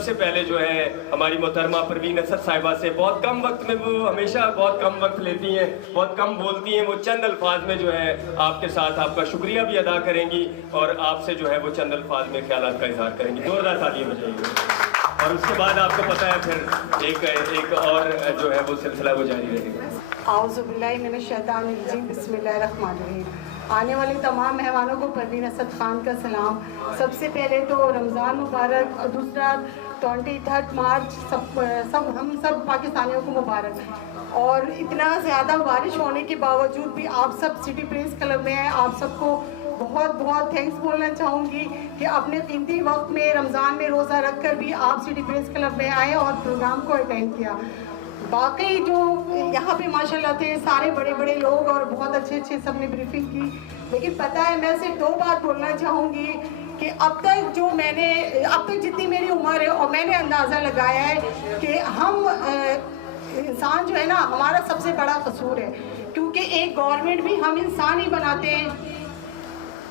सबसे पहले जो है हमारी मोहतरमा परवीन असद साहिबा से, बहुत कम वक्त में, वो हमेशा बहुत कम वक्त लेती हैं, बहुत कम बोलती हैं, वो चंद अल्फाज में जो है आपके साथ आपका शुक्रिया भी अदा करेंगी और आपसे जो है वो चंद अल्फाज में ख्यालात का इजहार करेंगी। जोरदार तालियां बजाइए। और उसके बाद आपको पता है फिर एक और जो है वो सिलसिला वो जारी रहेगा। आऊज़ुबिल्लाहि मिनश शैतानिर रजीम, बिस्मिल्लाहिर्रहमानिर्रहीम। आने वाले तमाम मेहमानों को परवीन असद खान का सलाम। सबसे पहले तो रमज़ान मुबारक और दूसरा 23 मार्च हम सब पाकिस्तानियों को मुबारक। और इतना ज़्यादा बारिश होने के बावजूद भी आप सब सिटी प्रेस क्लब में हैं, आप सबको बहुत बहुत थैंक्स बोलना चाहूँगी कि अपने कीमती वक्त में रमज़ान में रोज़ा रख कर भी आप सिटी प्रेस क्लब में आए और प्रोग्राम को अटेंड किया। बाकी जो यहाँ पे माशाल्लाह थे सारे बड़े बड़े लोग और बहुत अच्छे सबने ब्रीफिंग की। लेकिन पता है मैं सिर्फ 2 बात बोलना चाहूँगी कि अब तक जितनी मेरी उम्र है और मैंने अंदाज़ा लगाया है कि हम इंसान जो है ना, हमारा सबसे बड़ा कसूर है, क्योंकि एक गवर्नमेंट भी हम इंसान ही बनाते हैं।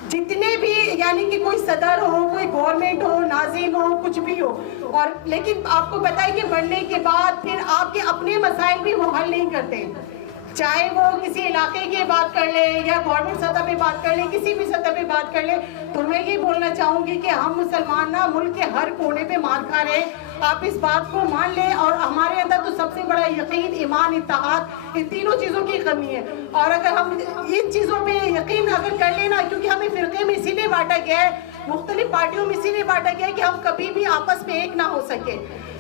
जितने भी यानी कि कोई सदर हो, कोई गवर्नमेंट हो, नाज़िम हो, कुछ भी हो, और लेकिन आपको पता है कि बढ़ने के बाद फिर आपके अपने मसाइल भी वो हल नहीं करते। चाहे वो किसी इलाके की बात कर ले या गवर्नमेंट सतह पे बात कर ले, किसी भी सतह पे बात कर ले, तो मैं ये बोलना चाहूँगी कि हम मुसलमान ना मुल्क के हर कोने पे मार खा रहे हैं। आप इस बात को मान लें। और हमारे अंदर तो सबसे बड़ा यकीन, ईमान, इत्तेहाद, इन तीनों चीज़ों की कमी है। और अगर हम इन चीज़ों पे यकीन अगर कर लेना, क्योंकि हमें फ़िरक़े में इसीलिए बांटा गया है, मुख्तलिफ पार्टियों में इसीलिए बांटा गया है कि हम कभी भी आपस में एक ना हो सके।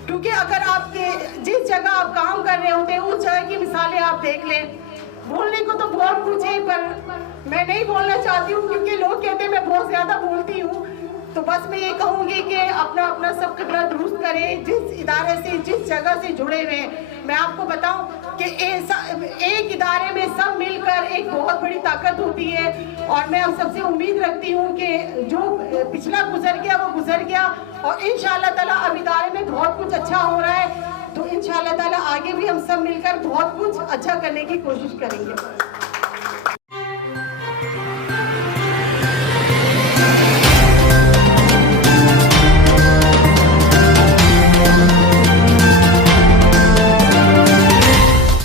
क्योंकि अगर आपके जिस जगह आप काम कर रहे होते हैं उस जगह की मिसालें आप देख लें। बोलने को तो बहुत कुछ है पर मैं नहीं बोलना चाहती हूँ, क्योंकि लोग कहते हैं मैं बहुत ज़्यादा बोलती हूँ। तो बस मैं ये कहूँगी कि अपना सब क़िबला दुरुस्त करें। जिस इदारे से, जिस जगह से जुड़े हुए हैं, मैं आपको बताऊँ कि एक इदारे में सब मिलकर एक बहुत बड़ी ताकत होती है। और मैं आप सबसे उम्मीद रखती हूँ कि जो पिछला गुजर गया वो गुजर गया, और इंशाअल्लाह ताला अब इदारे में बहुत कुछ अच्छा हो रहा है। तो इंशाअल्लाह ताला आगे भी हम सब मिलकर बहुत कुछ अच्छा करने की कोशिश करेंगे।